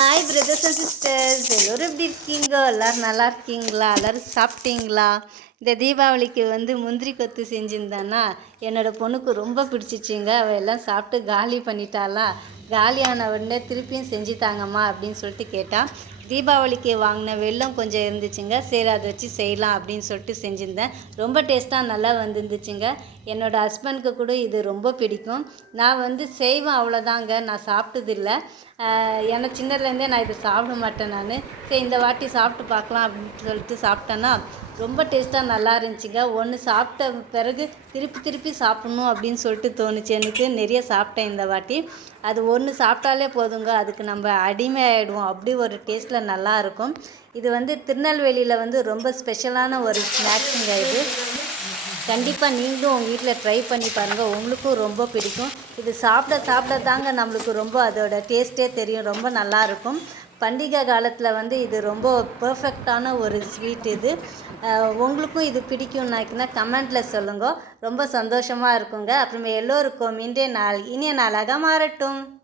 Hi brothers and sisters, எல்லோரும் எப்படி இருக்கீங்க? எல்லோரும் நல்லா இருக்கீங்களா? எல்லோரும் சாப்பிட்டீங்களா? இந்த தீபாவளிக்கு முந்திரி கொத்து செஞ்சுருந்தானா என்னோடய பொண்ணுக்கு ரொம்ப பிடிச்சிச்சிங்க. அவள் எல்லாம் சாப்பிட்டு காலி பண்ணிட்டாளா. காலியான உடனே திருப்பியும் செஞ்சு தாங்கம்மா அப்படின்னு சொல்லிட்டு கேட்டான். தீபாவளிக்கு வாங்கின வெல்லம் கொஞ்சம் இருந்துச்சுங்க. சரி, அதை வச்சு செய்யலாம் அப்படின்னு சொல்லிட்டு செஞ்சுருந்தேன். ரொம்ப டேஸ்ட்டாக நல்லா வந்துருந்துச்சுங்க. என்னோடய ஹஸ்பண்டுக்கு கூட இது ரொம்ப பிடிக்கும். நான் செய்வேன், அவ்வளோதாங்க. நான் சாப்பிட்டதில்லை. ஏன்னா சின்னதுலேருந்தே நான் இதை சாப்பிட மாட்டேன். சரி, இந்த வாட்டி சாப்பிட்டு பார்க்கலாம் அப்படின்னு சொல்லிட்டு சாப்பிட்டேன்னா ரொம்ப டேஸ்ட்டாக நல்லா இருந்துச்சுங்க. ஒன்று சாப்பிட்ட பிறகு திருப்பி சாப்பிட்ணும் அப்படின்னு சொல்லிட்டு தோணுச்சு. எனக்கு நிறைய சாப்பிட்டேன் இந்த வாட்டி. அது ஒன்று சாப்பிட்டாலே போதுங்க, அதுக்கு நம்ம அடிமை ஆகிடுவோம். அப்படி ஒரு டேஸ்ட்டில் நல்லாயிருக்கும். இது திருநெல்வேலியில் ரொம்ப ஸ்பெஷலான ஒரு ஸ்நாக்ஸுங்க. இது கண்டிப்பாக நீங்களும் உங்கள் வீட்டில் ட்ரை பண்ணி பாருங்கள். உங்களுக்கும் ரொம்ப பிடிக்கும். இது சாப்பிட தாங்க நம்மளுக்கு ரொம்ப அதோட டேஸ்ட்டே தெரியும். ரொம்ப நல்லாயிருக்கும். பண்டிகை காலத்தில் இது ரொம்ப பர்ஃபெக்டான ஒரு ஸ்வீட். இது உங்களுக்கும் இது பிடிக்கும்னாக்கினா கமெண்ட்டில் சொல்லுங்க. ரொம்ப சந்தோஷமாக இருக்குங்க. அப்புறமே எல்லோருக்கும் இனிய நாளாக மாறட்டும்.